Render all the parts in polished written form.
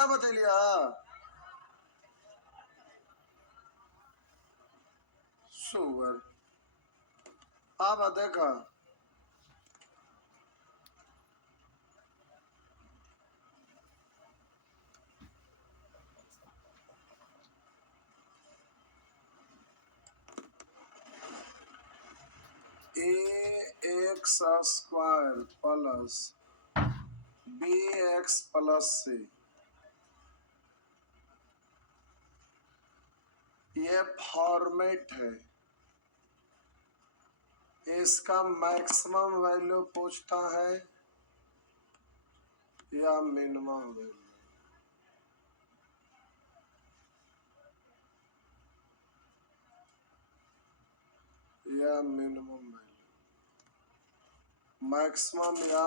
उल्टा बतलिया सुअर। अब देखा ax square plus bx plus c, ये फॉर्मेट है। इसका मैक्सिमम वैल्यू पूछता है या मिनिमम वैल्यू। या मिनिमम वैल्यू, मैक्सिमम या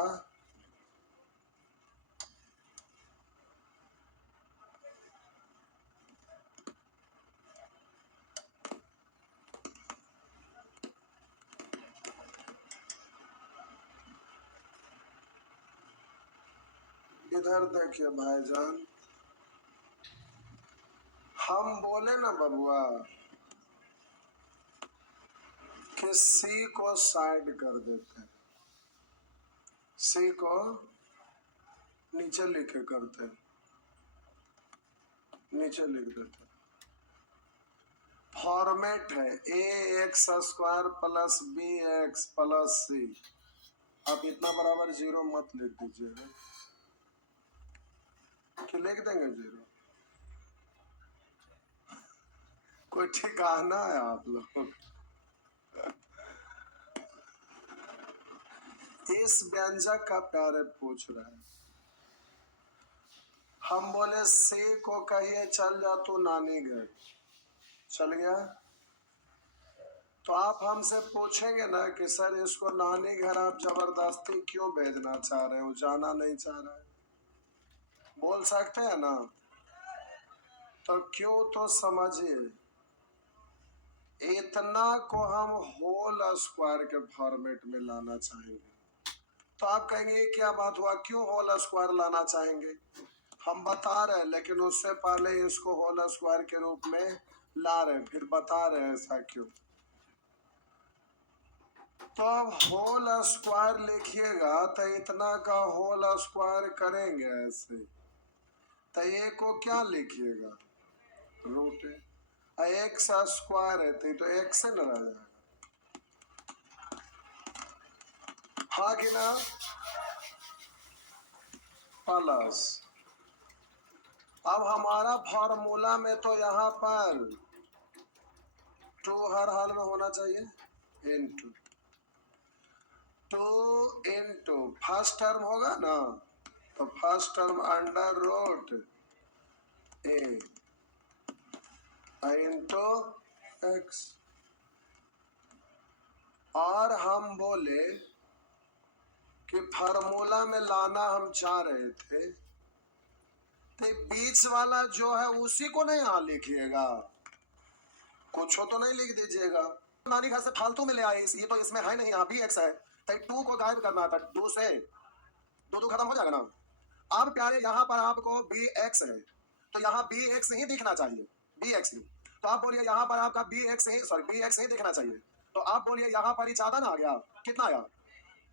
इधर देखिए भाईजान, हम बोले ना बबुआ कि सी को साइड कर देते हैं, सी को नीचे लिखे करते हैं, नीचे लिख देते हैं। फॉर्मेट है a x square plus b x plus c. आप इतना बराबर जीरो मत लिख दीजिएगा कि लिख देंगे जीरो, कोई ठिकाना है आप लोग। इस व्यंजक का प्यारे पूछ रहा है, हम बोले सी को कहिए चल जा तू नानी घर, चल गया तो आप हमसे पूछेंगे ना कि सर इसको नानी घर आप जबरदस्ती क्यों भेजना चाह रहे हो, जाना नहीं चाह रहा है, बोल सकते हैं ना। तो क्यों, तो समझिए इतना को हम होल स्क्वायर के फॉर्मेट में लाना चाहेंगे। तो आप कहेंगे क्या बात हुआ, क्यों होल स्क्वायर लाना चाहेंगे? हम बता रहे हैं, लेकिन उससे पहले इसको होल स्क्वायर के रूप में ला रहे हैं, फिर बता रहे हैं ऐसा क्यों। तो अब होल स्क्वायर लिखिएगा तो इतना का होल स्क्वायर करेंगे ऐसे, तो ये को क्या लिखिएगा, रूट एक्स स्क्वायर है तो एक्स से न रह जाएगा, हाँ कि ना, प्लस। अब हमारा फॉर्मूला में तो यहाँ पर टू हर हाल में होना चाहिए, into two into first term होगा ना, तो फर्स्ट टर्म अंडर रूट ए इंटू एक्स। और हम बोले कि फार्मूला में लाना हम चाह रहे थे, तो बीच वाला जो है उसी को नहीं यहाँ लिखिएगा, कुछ हो तो नहीं लिख दीजिएगा। नानी घर से फालतू में ले आए, ये तो इसमें है नहीं, यहाँ बी एक्स है, तो टू को गायब करना था, दो से दो खत्म हो जाएगा ना। अब प्यारे यहाँ पर आपको बी एक्स है, तो यहाँ बी एक्स ही दिखना चाहिए, बी एक्स ही। तो आप बोलिए यहाँ पर आपका बी एक्स ही, सॉरी बी एक्स ही दिखना चाहिए, तो आप बोलिए यहाँ पर ही ज्यादा ना आ गया, कितना आया,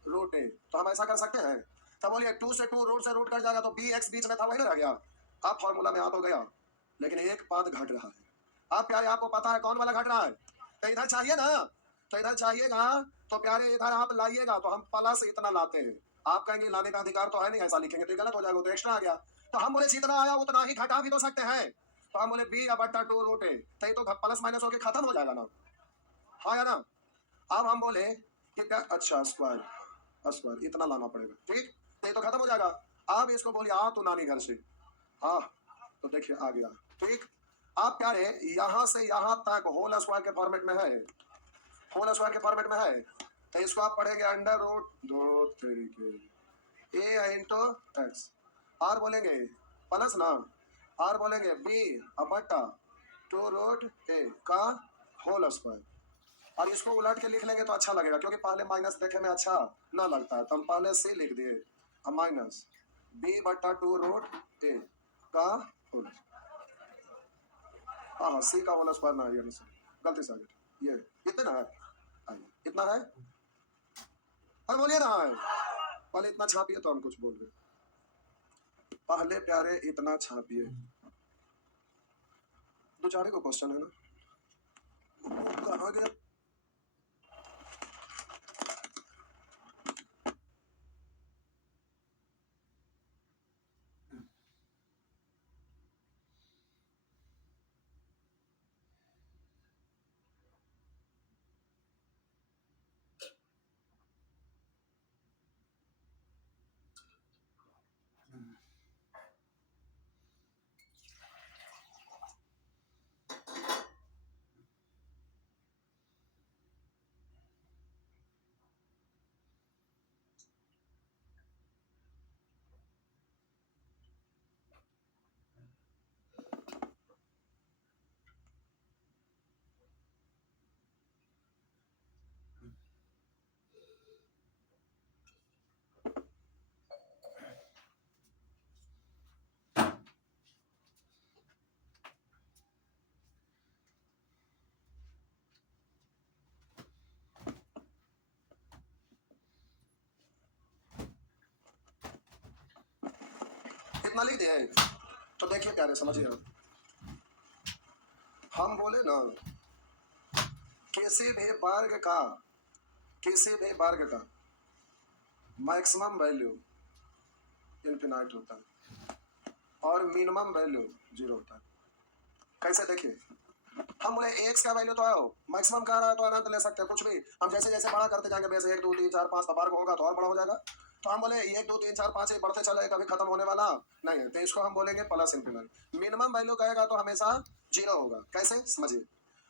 रूट ए। तो हम ऐसा कर सकते हैं, तो बोलिए टू से टू रूट से रूट कट जाएगा, तो बी एक्स बीच में था वही ना रह गया। आप फॉर्मूला में आ तो गया, लेकिन एक पद घट रहा है। आप प्यारे आपको पता है कौन वाला घट रहा है, तो इधर चाहिए ना, तो इधर चाहिएगा, तो प्यारे इधर आप लाइएगा, तो हम प्लस इतना लाते हैं। आप कहेंगे लाने का अधिकार तो है नहीं, ऐसा लिखेंगे तो गलत हो जाएगा, तो एक्स्ट्रा आ गया। तो हम बोले जितना आया उतना ही घटा भी तो सकते हैं, तो हम बोले बी बट्टा टू रूट ए, तो ये तो प्लस माइनस होके खत्म हो जाएगा ना, हाँ या ना। अब हम बोले कि क्या, अच्छा स्क्वायर इतना लाना पड़ेगा, ठीक, तो ये तो खत्म हो जाएगा। अब इसको बोलिए आ तू नानी घर से, हाँ, तो देखिए आ गया, ठीक। आप प्यारे यहाँ से यहाँ तक होल स्क्वायर के फॉर्मेट में है, होल स्क्वायर के फॉर्मेट में है, तो इसको आप पढ़ेंगे अंडर रूट दो तरीके ए इंटू एक्स, आर बोलेंगे प्लस ना, आर बोलेंगे बी बट्टा टू रूट ए का होल स्क्वायर। और इसको उलट के लिख लेंगे तो अच्छा लगेगा, क्योंकि पहले माइनस देखे में अच्छा ना लगता है, तो हम पहले सी लिख दिए, अब माइनस बी बट्टा टू रूट ए का का होल। हाँ हाँ, सी का होल स्क्वायर ना है, गलती से आ गया। ये इतना है, इतना है, अरे बोलिए ना है, पहले इतना छापिए तो हम कुछ बोल रहे। पहले प्यारे इतना छापिए, दो चार को क्वेश्चन है ना, कहाँ गया? इतना लिख दिया है, तो देखिए प्यारे समझिए आप, हम बोले ना किसी भी वर्ग का, किसी भी वर्ग का मैक्सिमम वैल्यू इनफिनाइट होता है और मिनिमम वैल्यू 0 होता है। कैसे देखिए, हम बोले एक्स का वैल्यू तो है, मैक्सिमम का रहा है तो अनंत ले सकते हैं कुछ भी, हम जैसे जैसे बड़ा करते जाएंगे, वैसे 1 2 3 4 5 वर्ग होगा तो और बड़ा हो जाएगा। तो हम बोले 1 2 3 4 5 बढ़ते चले, कभी खत्म होने वाला नहीं है, तो इसको हम बोलेंगे प्लस इंफिनिट। मिनिमम वैल्यू कहेगा तो हमेशा 0 होगा। कैसे समझिए,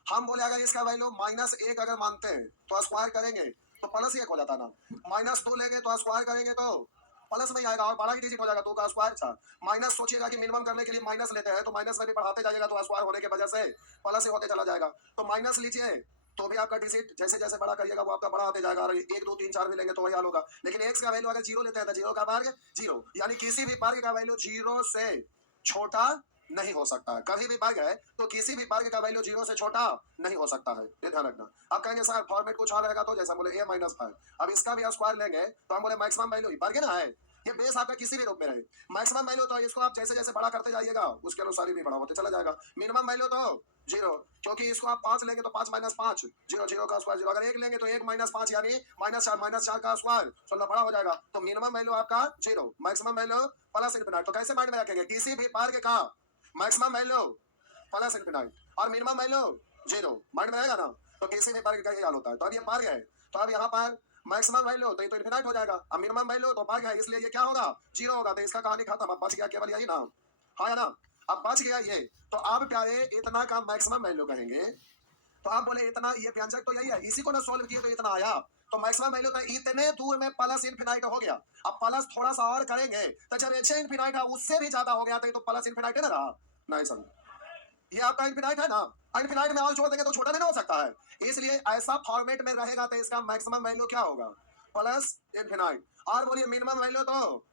हम बोले अगर इसका वैल्यू -1 अगर मानते हैं तो स्क्वायर करेंगे तो प्लस 1 हो जाता ना, -2 लेंगे तो स्क्वायर करेंगे तो प्लस में आएगा और बड़ा ही डिजिट हो जाएगा, 2 का स्क्वायर था। माइनस सोचिएगा कि मिनिमम करने के लिए माइनस लेते हैं, तो माइनस में भी बढ़ाते जाइएगा तो स्क्वायर होने की वजह से प्लस ही होते चला जाएगा। तो माइनस लीजिए तो भी आपका डिजिट जैसे जैसे बड़ा करिएगा वो आपका बड़ा होते जाएगा, और 1 2 3 4 भी लेंगे तो वही हाल होगा। लेकिन एक्स का वैल्यू अगर 0 लेते हैं तो 0 का वर्ग 0, यानी किसी भी वर्ग का वैल्यू 0 से छोटा नहीं हो सकता है। कभी भी वर्ग है तो किसी भी वर्ग का वैल्यू 0 से छोटा नहीं हो सकता है, ये ध्यान रखना। आप कहेंगे सर फॉर्मेट कुछ और रहेगा, तो जैसा बोले a-5, अब इसका भी स्क्वायर लेंगे तो हम बोले मैक्सिमम वैल्यू वर्ग ना है, ये बेस आपका किसी भी रूप में रहे। मैक्सिमम वैल्यू तो इसको आप जैसे जैसे बड़ा करते जाइएगा उसके अनुसार ही भी बड़ा होते चला जाएगा। मिनिमम वैल्यू तो 0, क्योंकि इसको आप 5 लेंगे तो 5 - 5 0, 0 का स्क्वायर 0, अगर 1 लेंगे तो 1 - 5 यानी -4 का स्क्वायर 16 बड़ा हो जाएगा। तो मिनिमम वैल्यू आपका 0, मैक्सिमम वैल्यू प्लस इंफिनिट। तो कैसे माइंड में रखेंगे, किसी भी वर्ग का मैक्सिमम वैल्यू प्लस इंफिनिट और मिनिमम वैल्यू 0, माइंड में रहेगा ना। तो किसी भी वर्ग का ये हाल होता है। तो अब ये वर्ग है तो अब यहाँ पर मैक्सिमम वैल्यू तो ये तो इनफिनाइट हो जाएगा, अब मिनिमम वैल्यू तो वर्ग है इसलिए ये क्या होगा 0 होगा। तो इसका कहानी खत्म, अब बच गया केवल यही ना, हाँ या ना, अब बच गया ये। तो अब प्यारे इतना का मैक्सिमम वैल्यू कहेंगे तो आप बोले इतना, ये व्यंजक तो यही है, इसी को ना सोल्व किए तो इतना आया। तो मैक्सिमम वैल्यू तो इतने दूर में प्लस इनफिनाइट हो गया। अब प्लस थोड़ा सा और करेंगे तो जब एच इनफिनाइट है उससे भी ज्यादा हो गया, तो ये तो प्लस इनफिनाइट है ना रहा, नहीं समझ, ये आपका इनफिनाइट है ना, इनफिनाइट में और जोड़ देंगे तो छोटा नहीं हो सकता है, इसलिए ऐसा फॉर्मेट में रहेगा तो इसका मैक्सिमम वैल्यू क्या होगा प्लस इनफिनाइट। और बोलिए मिनिमम वैल्यू तो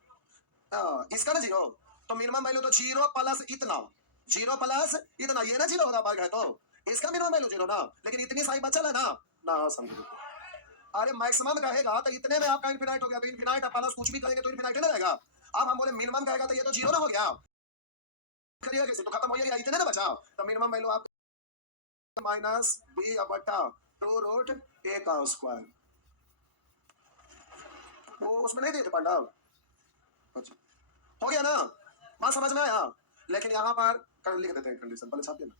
इसका ना 0, तो मिनिमम वैल्यू तो 0 प्लस इतना, 0 प्लस इतना, ये ना 0 होगा वर्ग है तो इसका मिनिमम वैल्यू 0 ना, लेकिन इतनी साई बचल है ना, ना समझो। अरे मैक्सिमम रहेगा तो इतने में आपका इनफिनाइट हो गया, तो इनफिनाइट प्लस कुछ भी करेंगे तो इनफिनाइट ना रहेगा। अब हम बोले मिनिमम कहेगा तो ये तो 0 ना हो गया, करिएगा कैसे, तो खत्म हो गया, इतने ना बचा। तो मिनिमम वैल्यू आप -b/2√a का स्क्वायर, वो उसमें नहीं दिए थे पांडव, अच्छा हो गया ना, बात समझ में आया। लेकिन यहाँ पर कर लिख देते हैं कंडीशन, पहले छापिए ना।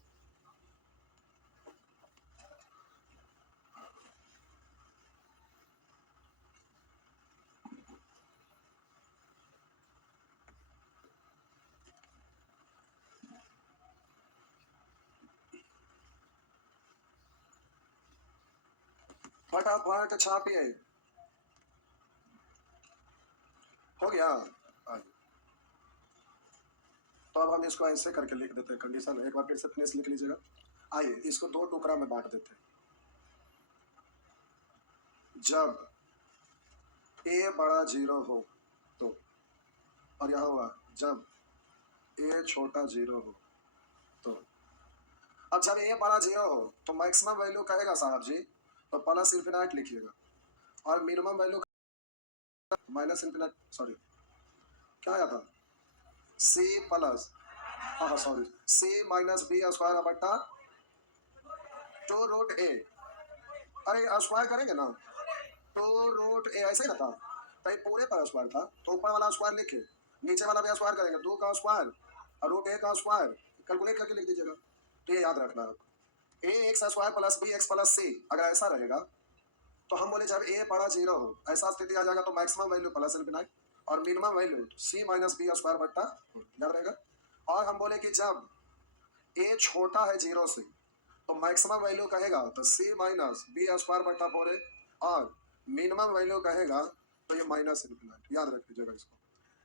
फटाफट छापिए, हो गया। तो अब हम इसको ऐसे करके लिख देते हैं कंडीशन, एक बार फिर से फिनिश लिख लीजिएगा। आइए इसको 2 टुकड़ा में बांट देते हैं। जब a बड़ा 0 हो तो, और यह हुआ जब ए छोटा 0 हो तो अब जब ए बड़ा 0 हो तो मैक्सिमम वैल्यू कहेगा साहब जी तो प्लस इन्फिनाइट लिखिएगा और minimum value minus infinite, sorry क्या आया था, सी प्लस, हाँ सॉरी, सी माइनस बी स्क्वायर बट्टा 2 रूट ए, अरे स्क्वायर करेंगे ना 2 रूट ए ऐसे ही ना था, तो ये पूरे पर स्क्वायर था तो ऊपर वाला स्क्वायर लिखे, नीचे वाला भी स्क्वायर करेंगे 2 का स्क्वायर और रूट ए का स्क्वायर कैलकुलेट करके लिख दीजिएगा। तो ये याद रखना है a x square plus b x plus c, अगर ऐसा रहेगा तो हम बोले जब ए बड़ा 0 हो ऐसा स्थिति आ जाएगा तो मैक्सिमम वैल्यू प्लस इन्फिनाइट और minimum value c minus b square बट्टा याद रहेगा। और हम बोले कि जब ए छोटा है 0 से तो मैक्सिमम वैल्यू कहेगा तो सी माइनस बी स्क्वायर बट्टा 4a और मिनिमम वैल्यू कहेगा तो ये माइनस इन्फिनाइट, याद रख लीजिएगा इसको।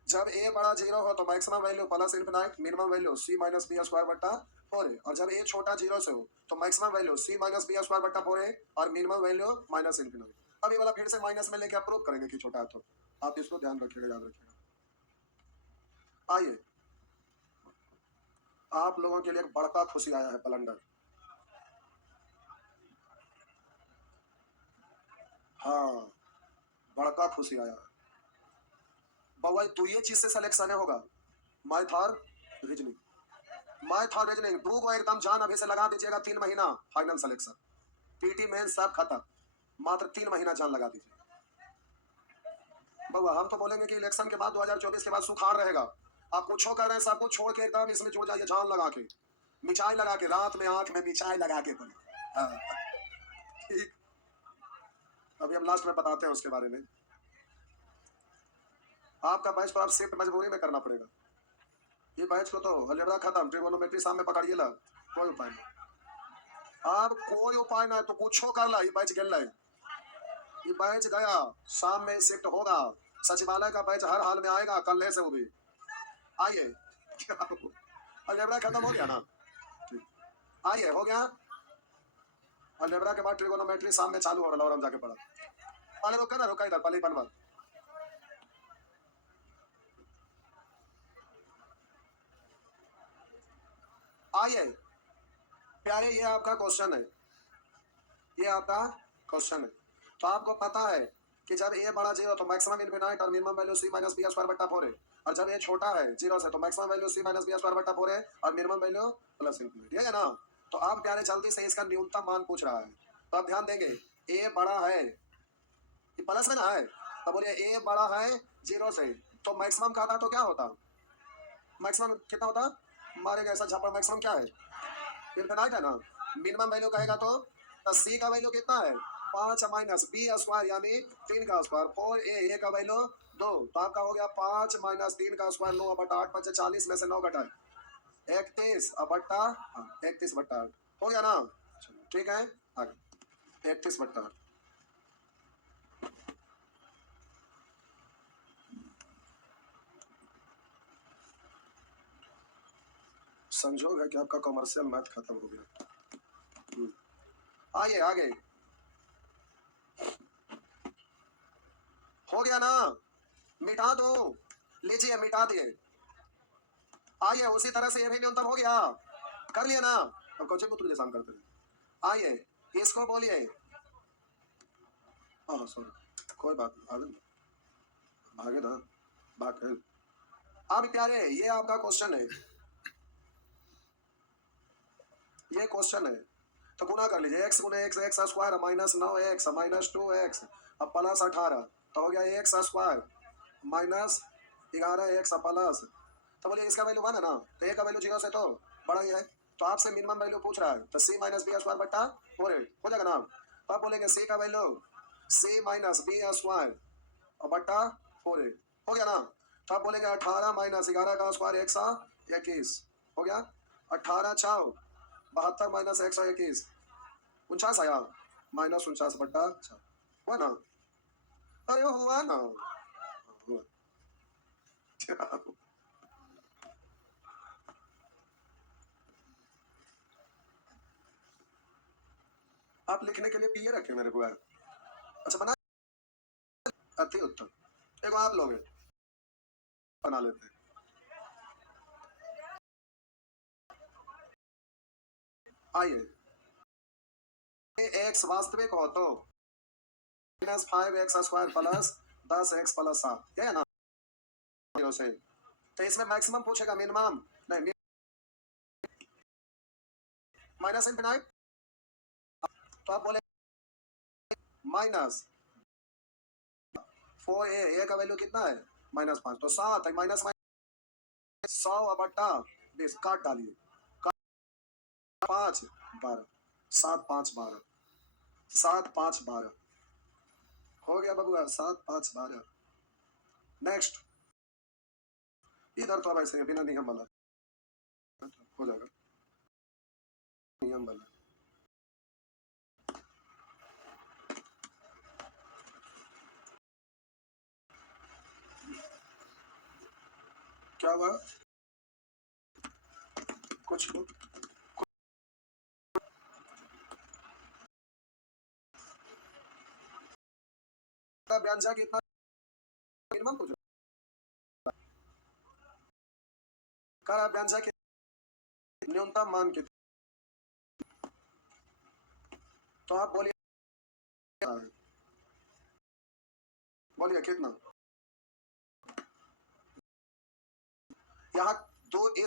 जब ए बड़ा 0 हो तो maximum value plus infinite, minimum value c minus b square बट्टा 4a और जब ए छोटा 0 से हो तो maximum value c minus b square बट्टा 4a और मिनिमम वैल्यू माइनस इन्फिनाइट। अब ये वाला फिर से माइनस में लेके आप प्रूव करेंगे कि छोटा है तो आप इसको ध्यान रखिएगा, याद रखिएगा। आइए आप लोगों के लिए एक बड़का खुशी आया है बलंडर, हाँ बड़का खुशी आया है बाबा, तू ये चीज से सिलेक्शन होगा मैथ और रीजनिंग, मैथ और रीजनिंग टू को एकदम जान अभी से लगा दीजिएगा, 3 महीना फाइनल सिलेक्शन, पीटी मेन सब खत्म, मात्र 3 महीना जान लगा दीजिए बाबा। हम तो बोलेंगे कि इलेक्शन के बाद 2024 के बाद सुखाड़ रहेगा, आप कुछ कर रहे हैं सब कुछ छोड़ के एकदम इसमें जुड़ जाइए, जान लगा के मिठाई लगा के रात में आंख में मिठाई लगा के बोले, हाँ, ठीक। अभी हम लास्ट में बताते हैं उसके बारे में। आपका बैच तो आप शिफ्ट मजबूरी में करना पड़ेगा, ये बैच को तो अलजेब्रा खत्म, ट्रिगोनोमेट्री सामने पकड़िए ला, कोई उपाय नहीं, आप कोई उपाय ना है तो कुछ कर ला, ये बैच गल ये बैच गया, शाम में शिफ्ट होगा, सचिवालय का बैच हर हाल में आएगा, कल से वो भी आइए अलजेब्रा खत्म हो गया ना, आइए हो गया, अलजेब्रा के बाद ट्रिगोनोमेट्री शाम में चालू हो रहा है और हम जाके पढ़ा, पहले रुका ना, रुका इधर पहले बनवा, आइए प्यारे ये आपका क्वेश्चन है, ये आपका क्वेश्चन है, तो आपको पता है कि जब ए बड़ा 0 तो मैक्सिमम इन्फिनाइट और minimum value c minus b square बट्टा 4 है और जब ए छोटा है 0 से तो maximum value c minus b square बट्टा 4 है और मिनिमम वैल्यू प्लस इन्फिनाइट, ये है ना। तो आप प्यारे जल्दी से इसका न्यूनतम मान पूछ रहा है, तो आप ध्यान देंगे ए बड़ा है, ये प्लस में ना है, तो बोलिए ए बड़ा है 0 से तो मैक्सिमम का था तो क्या होता, मैक्सिमम कितना होता, मारेगा ऐसा झापड़, मैक्सिमम क्या है इन्फिनाइट है ना, मिनिमम वैल्यू कहेगा तो सी का वैल्यू कितना है 5 माइनस बी स्क्वायर यानी 3 का स्क्वायर 4 ए का वैल्यू 2, तो आपका हो गया 5 माइनस 3 का स्क्वायर 9 बटा 8 5 40 में से 9 घटा 31 बट्टा 31 बट्टा 8 हो गया ना, ठीक है आगे 31 बट्टा 8। संजोग है कि आपका कॉमर्शियल मैथ खत्म हो गया, आइए आगे हो गया ना, मिटा दो, लीजिए मिटा दिए, आइए उसी तरह से ये भी न्यूनतम हो गया, कर लिया ना, अब कोचिंग को तुझे शाम करते हैं, आइए इसको बोलिए, हाँ सॉरी कोई बात नहीं, भागे ना भाग, अब प्यारे ये आपका क्वेश्चन है, ये क्वेश्चन है तो गुना कर लीजिए, x गुने x x square minus 9x minus 2x अब प्लस 18 तो हो गया x square minus 11x plus, तो बोलिए इसका वैल्यू 1 है ना, तो ए का वैल्यू 0 से तो बड़ा ही है, तो आपसे मिनिमम वैल्यू पूछ रहा है तो सी माइनस बी स्क्वायर बट्टा 4 हो जाएगा ना, तो आप बोलेंगे सी का value c minus b square और बट्टा 4 हो गया ना, तो आप बोलेंगे 18 माइनस 11 का स्क्वायर 121 हो गया, 18 छाओ 72 माइनस 121 49 आया माइनस 49 बट्टा 6 हुआ ना, अरे हुआ ना, हुआ। आप लिखने के लिए पीए रखे मेरे बुआ, अच्छा बना अति उत्तम, एक आप लोग बना लेते हैं, आइए एक्स वास्तविक हो तो -5x² प्लस 10x प्लस 7, है ना, से तो इसमें मैक्सिमम पूछेगा मिनिमम नहीं, माइनस इनफिनाइट, तो आप बोले माइनस 4a का वैल्यू कितना है -5, तो 7 है, माइनस 100/20 काट डालिए, 5 12 7 5 12 7 5 12 हो गया बबुआ, 7 5 12। नेक्स्ट, इधर तो अब ऐसे बिना नियम वाला हो जाएगा, नियम वाला क्या हुआ, कुछ व्यंजक कितना मिनिमम पूछ रहा, व्यंजक न्यूनतम मान कितना, तो आप बोलिए कितना, यहाँ दो इस,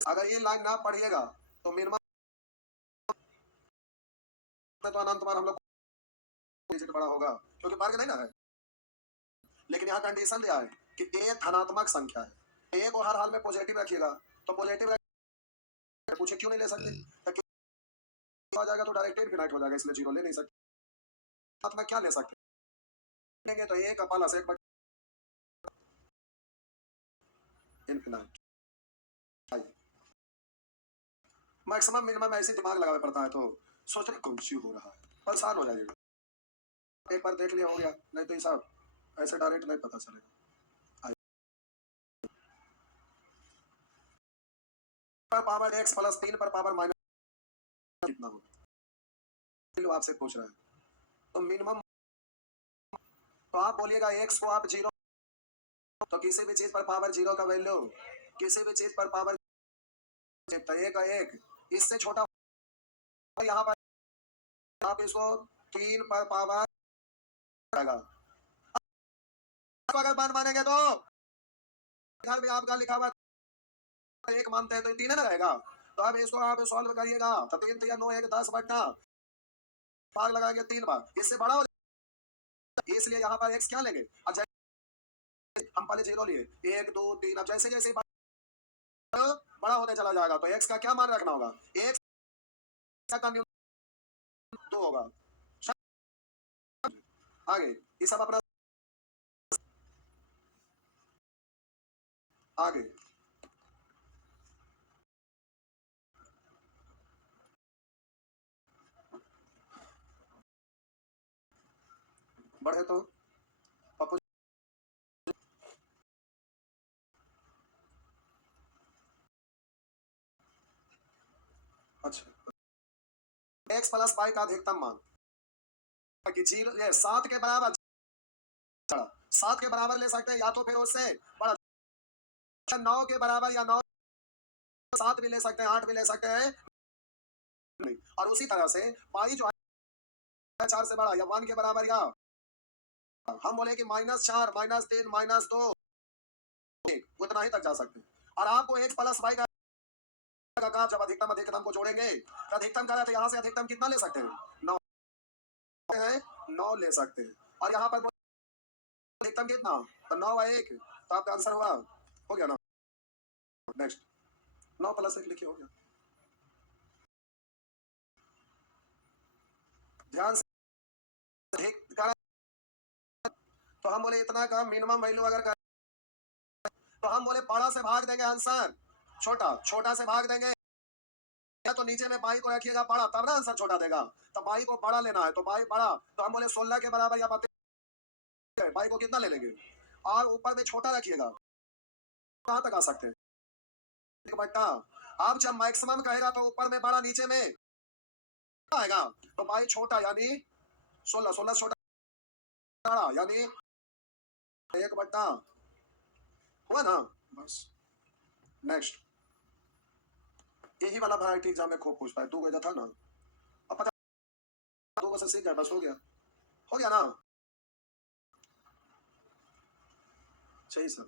अगर ये लाइन ना पढ़िएगा तो मिनिमम तो अनंत बार हम लोग बड़ा होगा, क्योंकि मार्ग नहीं ना है, लेकिन यहाँ कंडीशन दिया है कि ए धनात्मक संख्या है, ए को हर हाल में पॉजिटिव रखिएगा, तो पॉजिटिव पूछे क्यों नहीं ले सकते, तो आ जाएगा तो डायरेक्ट इनफिनाइट हो जाएगा, इसलिए जीरो ले नहीं सकते, साथ में क्या ले सकते लेंगे, तो ए का प्लस 1 इनफिनाइट, मैक्सिमम मिनिमम ऐसे दिमाग लगाना पड़ता है, तो सोच रहे कौन सी हो रहा है, परेशान हो जाइएगा, एक बार देख लिया हो गया, नहीं तो हिसाब ऐसे डायरेक्ट नहीं पता चलेगा। पर पावर x प्लस 3 पर पावर माइनस कितना होगा, आपसे पूछ रहा है, तो मिनिमम, तो आप बोलिएगा x को आप 0, तो किसी भी चीज पर पावर 0 का वैल्यू, किसी भी चीज पर पावर का 1 इससे छोटा, यहाँ पर आप इसको 3 पर पावर अगर वन मानेंगे तो इधर भी आपका लिखा हुआ 1 मानते हैं तो 3 है ना रहेगा, तो अब इसको आप सॉल्व करिएगा, तो 3 3 9 1 10 बटा भाग लगाएंगे 3 बार, इससे बड़ा हो जाएगा, इसलिए यहाँ पर x क्या लेंगे, अब हम पहले 0 लिए 1 2 3, अब जैसे जैसे बड़ा होने चला जाएगा तो x का क्या मान रखना होगा, x का 2 होगा, आगे ये सब अपना आगे बढ़े तो पप्पू, अच्छा x प्लस y का अधिकतम मान कि 7 के बराबर, 7 के बराबर ले सकते हैं या तो फिर उससे बड़ा, 9 के बराबर या 9 7 भी ले सकते हैं, 8 भी ले सकते हैं, और उसी तरह से y जो है 4 से बड़ा या 1 के बराबर, या हम बोले कि -4 -3 -2 उतना ही तक जा सकते हैं, और आपको x प्लस y का जब अधिकतम अधिकतम को जोड़ेंगे तो अधिकतम का, तो यहाँ से अधिकतम कितना ले सकते हैं, 9 है, 9 ले सकते हैं, और यहाँ पर अधिकतम कितना, तो 9 है 1, तो आपका आंसर हुआ, हो गया ना, नेक्स्ट 9 प्लस 1 लिखिए, हो गया, ध्यान से तो हम बोले इतना का मिनिमम वैल्यू अगर कर, तो हम बोले बड़ा से भाग देंगे आंसर छोटा, छोटा से भाग देंगे, या तो नीचे में बाई को रखिएगा बड़ा, तब ना आंसर छोटा देगा, तो बाई को बड़ा लेना है, तो बाई बड़ा, तो हम बोले 16 के बराबर या बाई को कितना ले लेंगे, और ऊपर में छोटा रखिएगा, कहाँ तक आ सकते हैं बेटा, आप जब मैक्सिमम कहेगा तो ऊपर में बड़ा नीचे में आएगा, तो बाई छोटा यानी 16, 16 छोटा बड़ा यानी 1/, हुआ ना, बस नेक्स्ट यही वाला वैरायटी एग्जाम में खूब पूछता है, 2 गजा था ना, अब 50 2 से सीख गया, बस हो गया ना। सही सर।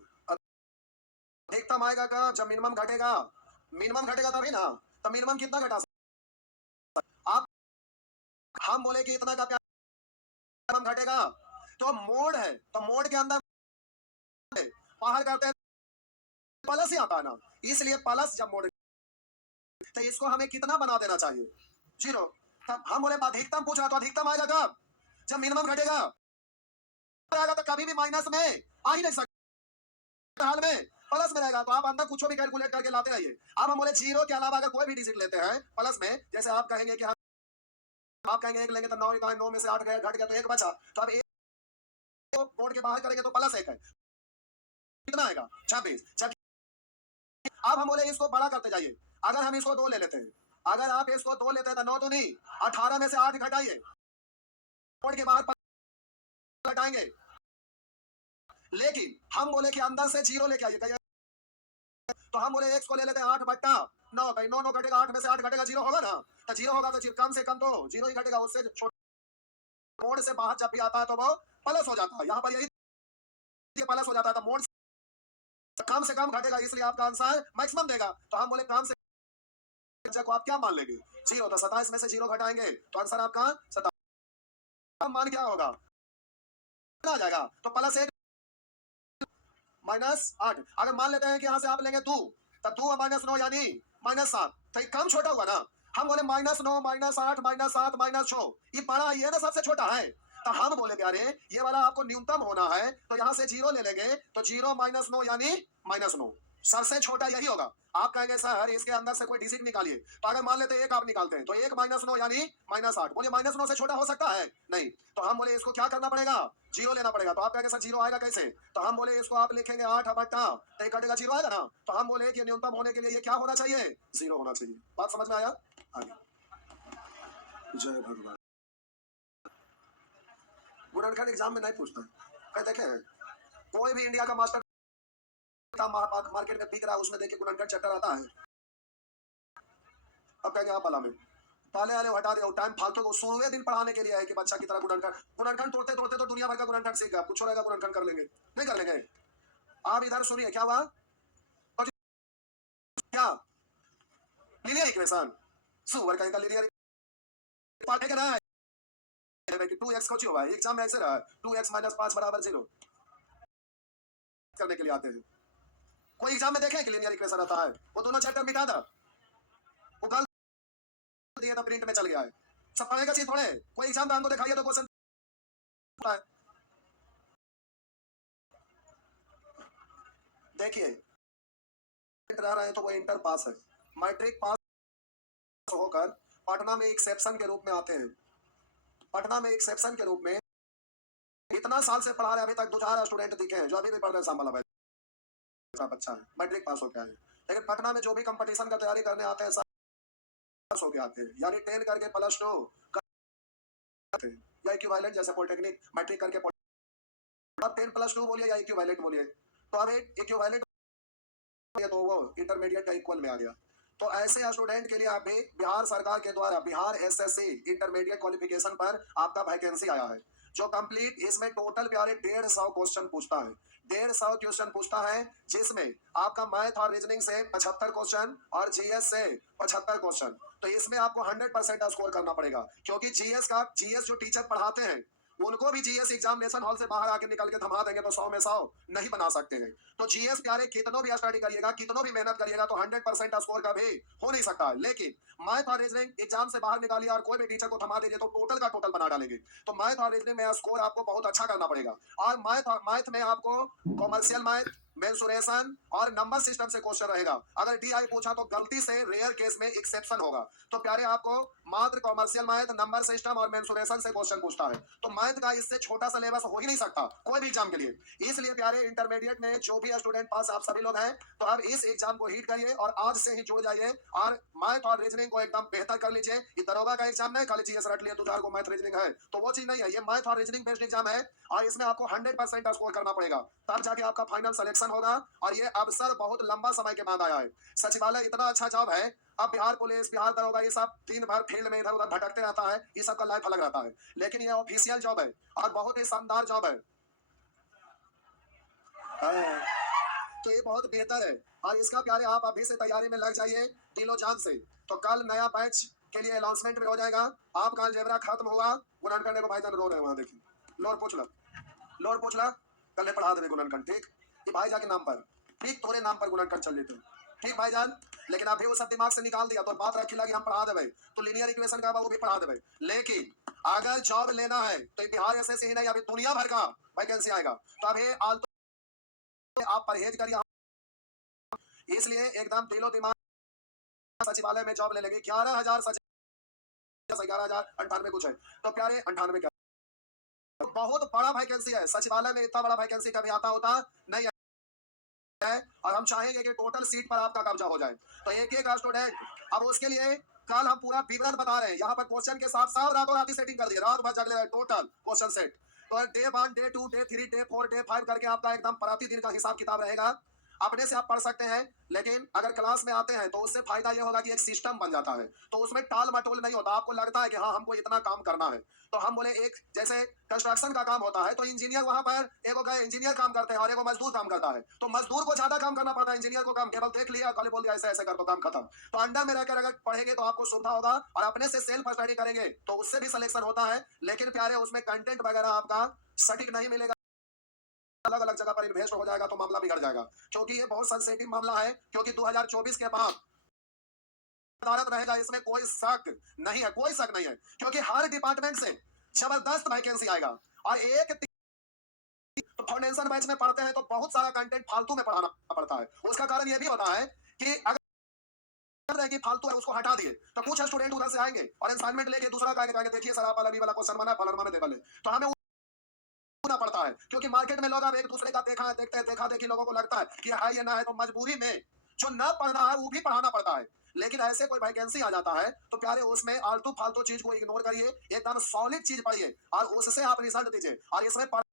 अधिकतम आएगा कब? जब मिनिमम घटेगा। मिनिमम घटेगा तभी ना। तो मिनिमम कितना घटा सकते आप? हम बोले कि इतना का मिनिमम घटेगा, तो मोड है, तो मोड के अंदर बाहर करते हैं प्लस ही आता है ना, इसलिए प्लस जब मोड, तो इसको हमें कितना बना देना चाहिए? 0। तब हम बोले अधिकतम पूछा, तो अधिकतम आएगा कब? जब मिनिमम घटेगा। आएगा तो कभी भी माइनस में आ ही नहीं सकता, हाल में प्लस में रहेगा। तो आप अंदर कुछ भी कैलकुलेट करके लाते रहिए। अब हम बोले 0 के अलावा अगर कोई भी डिजिट लेते हैं प्लस में, जैसे आप कहेंगे कि आप कहेंगे 1 लेंगे तो 9 का 9 में से 8 गया, घट गया तो 1 बचा, तो अब 1 को बोर्ड के बाहर करेंगे तो प्लस 1 है, कितना आएगा? 26। अब हम बोले इसको बड़ा करते जाइए। अगर हम इसको 2 ले लेते हैं, अगर आप इसको 2 लेते हैं तो 9 तो नहीं, 18 में से 8 घटाइए, बोर्ड के बाहर घटाएंगे। लेकिन हम बोले कि अंदर से 0 लेके आइए, तो हम बोले x को ले लेते हैं 8/9, भाई 9 घटेगा, 8 में से 8 घटेगा, 0 होगा ना। तो 0 होगा तो कम से कम तो 0 ही घटेगा, उससे मोड से बाहर जब भी आता है तो वो प्लस हो जाता है। यहाँ पर यही प्लस हो जाता है, तो मोड से कम घटेगा, इसलिए आपका आंसर मैक्सिमम देगा। तो हम बोले कम से को आप क्या मान लेंगे? 0। तो 27 में से 0 घटाएंगे तो आंसर आपका 27 मान क्या होगा? आ जाएगा, तो प्लस 1 -8। अगर मान लेते हैं कि यहाँ से आप लेंगे 2, तब 2 -9 यानी -7, तो ये कम छोटा हुआ ना। हम बोले -9 -8 -7 -6, ये बड़ा ही है ना, सबसे छोटा है। तो हम बोले प्यारे ये वाला आपको न्यूनतम होना है, तो यहाँ से 0 ले लेंगे, तो 0 -9 यानी -9, सबसे छोटा यही होगा। आप कहेंगे सर इसके अंदर से कोई डिजिट निकालिए, तो अगर मान लेते हैं 1 आप निकालते हैं, तो 1 -9 यानी -8। बोलिए -9 से छोटा हो सकता है? नहीं। तो हम बोले इसको क्या करना पड़ेगा? 0 लेना पड़ेगा। तो आप कहेंगे सर 0 आएगा कैसे? तो हम बोले इसको आप लिखेंगे 8/8, तो एक कटेगा 0 आएगा ना। तो हम बोले कि न्यूनतम होने के लिए ये क्या होना चाहिए? 0 होना चाहिए। बात समझ में आया? आगे जय भगवान। गुणनखंड एग्जाम में नहीं पूछता है, देखे कोई भी इंडिया का मास्टर मार्केट में बिक रहा है, उसमें देखिए गुणनखंड चैप्टर आता है। अब कहेंगे आप वाला में पहले वाले हटा दिया, टाइम फालतू को 16वें दिन पढ़ाने के लिए है कि बच्चा की तरह गुणनखंड तोड़ते तोड़ते तो दुनिया भर का गुणनखंड सीख गया, कुछ रहेगा गुणनखंड कर लेंगे, नहीं कर लेंगे। आप इधर सुनिए क्या हुआ, क्या लीनियर इक्वेशन, सुअर कहेगा लीनियर पार्ट है ना, 2x को क्यों भाई एग्जाम में ऐसे रहा, 2x - 5 = 0 करने के लिए आते हैं। कोई एग्जाम में देखें कि लीनियर इक्वेशन आता है? वो दोनों चैप्टर मिटा था, वो गलत दिया था, प्रिंट में चल गया है। सब पढ़ेगा चीज थोड़े, कोई एग्जाम में हमको दिखाइए तो क्वेश्चन देखिए रह रहे हैं तो वो इंटर पास है, मैट्रिक पास होकर पटना में एक्सेप्शन के रूप में आते हैं। पटना में एक्सेप्शन के रूप में इतना साल से पढ़ा रहे, अभी तक 2-4 स्टूडेंट दिखे हैं जो अभी भी पढ़ रहे हैं, सांबला बच्चा है, मैट्रिक पास होकर आए। लेकिन पटना में जो भी कंपटीशन का तैयारी करने आते हैं सब पास होके आते हैं, यानी 10 करके +2 करते हैं, या इक्विवेलेंट जैसे पॉलिटेक्निक मैट्रिक करके अब 10 +2 बोलिए या इक्विवेलेंट बोलिए, तो अब इक्विवेलेंट तो वो इंटरमीडिएट का इक्वल में आ गया। तो ऐसे स्टूडेंट के लिए अभी बिहार सरकार के द्वारा बिहार एसएससी इंटरमीडिएट क्वालिफिकेशन पर आपका वैकेंसी आया है, जो कंप्लीट इसमें टोटल प्यारे 150 क्वेश्चन पूछता है। 150 क्वेश्चन पूछता है, जिसमें आपका मैथ और रीजनिंग से 75 क्वेश्चन और जीएस से 75 क्वेश्चन। तो इसमें आपको 100% स्कोर करना पड़ेगा, क्योंकि जीएस जो टीचर पढ़ाते हैं उनको भी जीएस एग्जामिनेशन हॉल से बाहर आके निकल के थमा देंगे तो 100 में 100 नहीं बना सकते हैं। तो जीएस प्यारे कितनों भी स्टडी करिएगा, कितनों भी मेहनत करिएगा, तो 100% स्कोर का भी हो नहीं सकता है। लेकिन मैथ और रीजनिंग एग्जाम से बाहर निकालिए और कोई भी टीचर को थमा दीजिए तो टोटल का टोटल बना डालेंगे। तो मैथ और रीजनिंग में स्कोर आपको बहुत अच्छा करना पड़ेगा। और मैथ में आपको कॉमर्शियल मैथ, मेंसुरेशन और नंबर सिस्टम से क्वेश्चन रहेगा। अगर डीआई पूछा तो गलती से रेयर केस में एक्सेप्शन होगा। तो प्यारे आपको मात्र कॉमर्शियल मैथ, नंबर सिस्टम और मेंसुरेशन से क्वेश्चन पूछता है। तो मैथ का इससे छोटा सिलेबस हो ही नहीं सकता कोई भी एग्जाम के लिए। इसलिए प्यारे इंटरमीडिएट में जो भी स्टूडेंट पास आप सभी लोग हैं, तो अब इस एग्जाम को हिट करिए और आज से ही जुड़ जाइए और मैथ और रीजनिंग को एकदम बेहतर कर लीजिए। ये दरोगा का एग्जाम नहीं खाली जीएस रट लिए 2-4 को मैथ रीजनिंग है, तो वो चीज नहीं है। ये मैथ और रीजनिंग बेस्ड एग्जाम है और इसमें आपको 100% स्कोर करना पड़ेगा, तब जाके आपका फाइनल सिलेक्शन सिलेक्शन होगा और ये अवसर बहुत लंबा समय के बाद आया है। सचिवालय इतना अच्छा जॉब है, अब बिहार पुलिस, बिहार दरोगा ये सब दिन भर फील्ड में इधर-उधर भटकते रहता है, ये सब का लाइफ अलग रहता है। लेकिन ये ऑफिशियल जॉब है और बहुत ही शानदार जॉब है। हाँ, तो ये बहुत बेहतर है और इसका प्यारे आप अभी से तैयारी में लग जाइए दिलो जान से। तो कल नया बैच के लिए अनाउंसमेंट भी हो जाएगा। आपका अलजेब्रा खत्म होगा। गुणनखंड देखो भाईजान रो रहे हैं वहां, देखिए लोर पूछ ला, लोर पूछ ला, कल पढ़ा देवे गुणनखंड, ठीक? ये भाईजा के नाम पर, ठीक तोरे नाम पर गुणनखंड चल लेते, ठीक भाईजान? लेकिन अभी वो सब दिमाग से निकाल दिया तो बात रखी लगी हम पढ़ा देवे, तो लीनियर इक्वेशन का वो भी पढ़ा देवे। लेकिन अगर जॉब लेना है तो ये बिहार एसएससी ही नहीं, अभी दुनिया भर का वैकेंसी आएगा। तो अभी आप परहेज करिए, इसलिए एकदम दिलो दिमाग सचिवालय में जॉब ले लेंगे। 11,000 सचिव, 11,098 कुछ है, तो प्यारे 98 क्या, तो बहुत बड़ा वैकेंसी है। सचिवालय में इतना बड़ा वैकेंसी कभी आता होता नहीं है और हम चाहेंगे कि टोटल सीट पर आपका कब्जा हो जाए। तो एक एक स्टूडेंट, अब उसके लिए कल हम पूरा विवरण बता रहे हैं। यहाँ पर क्वेश्चन के साथ साथ रातों रात सेटिंग कर दिए, रात भर जग ले टोटल क्वेश्चन सेट। तो day 1, day 2, day 3, day 4, day 5 करके आपका एकदम प्रतिदिन का हिसाब किताब रहेगा। अपने से आप पढ़ सकते हैं, लेकिन अगर क्लास में आते हैं तो उससे फायदा ये होगा कि एक सिस्टम बन जाता है, तो उसमें टाल मटोल नहीं होता। आपको लगता है कि हाँ हमको इतना काम करना है, तो हम बोले एक जैसे कंस्ट्रक्शन का काम होता है तो इंजीनियर वहां पर एगो गए इंजीनियर काम करते हैं और एगो मजदूर काम करता है, तो मजदूर को ज्यादा काम करना पड़ता है, इंजीनियर को काम केवल देख लिया खाली बोल दिया ऐसे ऐसे कर, तो काम खत्म। तो अंडर में रहकर अगर पढ़ेंगे तो आपको सुविधा होगा और अपने से सेल्फ स्टडी करेंगे तो उससे भी सिलेक्शन होता है। लेकिन प्यारे उसमें कंटेंट वगैरह आपका सटीक नहीं मिलेगा, अलग अलग जगह पर इन्वेस्ट हो जाएगा तो मामला बिगड़ जाएगा, क्योंकि ये बहुत सेंसिटिव मामला है। क्योंकि 2024 के बाद अदालत रहेगा, इसमें कोई शक नहीं है, कोई शक नहीं है, क्योंकि हर डिपार्टमेंट से जबरदस्त वैकेंसी आएगा। और एक तो फाउंडेशन बैच में पढ़ते हैं तो बहुत सारा कंटेंट फालतू में पढ़ाना पड़ता है। उसका कारण ये भी होता है कि अगर कि फालतू है उसको हटा दिए तो कुछ स्टूडेंट उधर से आएंगे और असाइनमेंट लेके दूसरा कहेंगे देखिए सर आप वाला क्वेश्चन बना फलाना में दे, तो हमें ना पड़ता है। क्योंकि मार्केट में लोग अब एक दूसरे का देखा देखते हैं, देखा देखी लोगों को लगता है कि है ये ना है, तो मजबूरी में जो ना पढ़ना है वो भी पढ़ाना पड़ता है। लेकिन ऐसे कोई वैकेंसी आ जाता है तो प्यारे उसमें आलतू फालतू चीज को इग्नोर करिए, एकदम सॉलिड चीज पढ़िए और उससे आप रिजल्ट दीजिए। और इसमें